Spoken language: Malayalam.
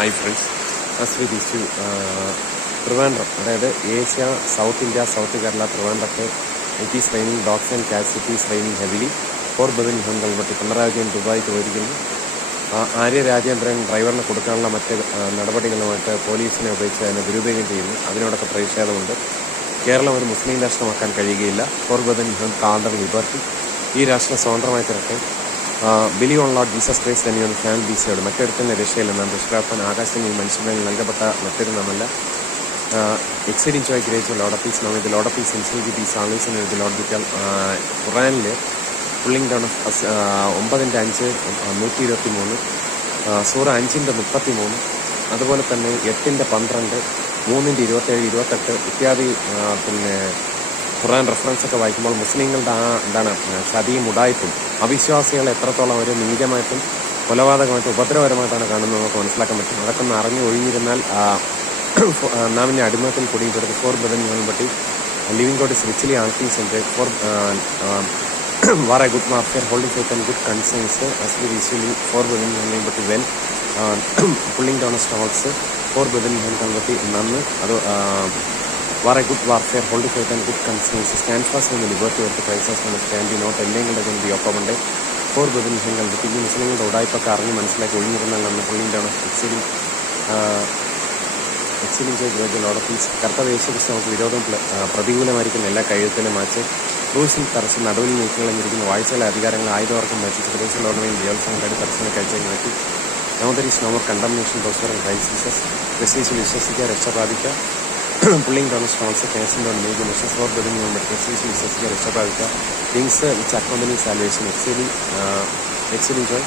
ഹായ് ഫ്രണ്ട്സ്, അസ്വദിച്ചു ട്രിവാൻഡ്രം, അതായത് Asia, south India, south Kerala, ട്രിവാൻഡ്രത്തെ it is raining dogs and cats, it is raining heavily for ബദൻ ഹോങ്കൽവട്ടി. പിണറായി വിജയൻ ദുബായിക്ക് പോയിരിക്കുന്നു. ആര്യ രാജേന്ദ്രൻ ഡ്രൈവറിന് കൊടുക്കാനുള്ള മറ്റ് നടപടികളുമായിട്ട് പോലീസിനെ ഉപയോഗിച്ച് അതിനെ ദുരുപയോഗം ചെയ്യുന്നു. അതിനോടൊക്കെ പ്രതിഷേധമുണ്ട്. കേരളം ഒരു മുസ്ലിം രാഷ്ട്രമാക്കാൻ കഴിയുകയില്ല. ഫോർ ബദൻ ഹോം കാർഡർ ലിബർട്ടി. ഈ രാഷ്ട്രം സ്വതന്ത്രമായി തരട്ടെ. Believe on Lord Jesus Christ and your family be saved. മറ്റൊരുത്തന്നെ രക്ഷയില്ലെന്നാണ് ദുഷ്പ്രാർത്ഥന. ആകാശത്തിൽ ഈ മനുഷ്യരിൽ നൽകപ്പെട്ട മറ്റൊരു നാമല്ല. Exceeding joy great Lord of peace. നമ്മൾ ലോർഡ് ഓഫ് പീസ് ഇൻസിൽ പീസ് ആളീസ് എഴുതി ലോർഡ് വിറ്റാൽ ഖുറാനിൽ പുള്ളിങ് ഡൗൺ 9:5 123, സൂറ 5:33, അതുപോലെ തന്നെ 8:12, 3:27, 28 ഇത്യാദി പിന്നെ ഖുറാൻ റെഫറൻസ് ഒക്കെ വായിക്കുമ്പോൾ മുസ്ലിങ്ങളുടെ എന്താണ് ചതിയും ഉടായ്പും അവിശ്വാസികളെ എത്രത്തോളം അവർ നീചമായിട്ടും കൊലപാതകമായിട്ടും ഉപദ്രവകരമായിട്ടാണ് കാണുന്നത് നമുക്ക് മനസ്സിലാക്കാൻ പറ്റും. അതൊക്കെ ഒന്ന് അറിഞ്ഞു ഒഴിഞ്ഞിരുന്നാൽ നാമിൻ്റെ അടിമത്തിൽ കുടുങ്ങിപ്പെടുത്തി. ഫോർ ബദൻ പറ്റി ലിവിംഗ് ഗോഡ് ഇസ് റിച്ച്ലി ആൾട്ടീസ് for war a good warfare holding faith and good conscience as we usually for beden പറ്റി when pulling down stalls for ബദൻ പറ്റി നന്ന് അത് war a good warfare holding faith and good conscience stand fast in the liberty of the Christ and stand not അല്ലെങ്കിൽ the opponent ഫോർ ബദൻ പറ്റി ഈ മുസ്ലിങ്ങളുടെ ഉടായ്പൊക്കെ അറിഞ്ഞ് മനസ്സിലാക്കി ഒഴിഞ്ഞിരുന്നാൽ നമ്മൾ pulling down exceeding Lord of peace. കർത്താവ് യേശുക്രിസ്തു നമുക്ക് വിരോധം പ്രതികൂലമായിരിക്കുന്ന എല്ലാ കഴുത്തിലും മാച്ച് റൂൾസിൽ തറച്ച് നടുവിൽ നീക്കിളഞ്ഞിരിക്കുന്ന വാഴ്ചയിലെ അധികാരങ്ങൾ ആയുധവർക്കും വച്ചിച്ച് പ്രദേശങ്ങളോടുമെങ്കിൽ ദേവസ്വങ്ങളുടെ തടസ്സത്തിന് കഴിച്ചു മാറ്റി. നവതരീസ് നോമർ കണ്ടംനേഷൻ പ്രോസ്പർ ക്രൈസ്റ്റ് ജീസസ്. ക്രിസ്ത്യൻസിൽ വിശ്വസിക്കുക, രക്ഷ പ്രാപിക്കുക. Pulling down stones cancel down മേജ് മിഷൻസ് ഫോർ ബദൻ ക്രിസ്ത്യൻസിൽ വിശ്വസിക്കുക, രക്ഷ പ്രാപിക്കുക. Things which accompany salvation exceeding Joy.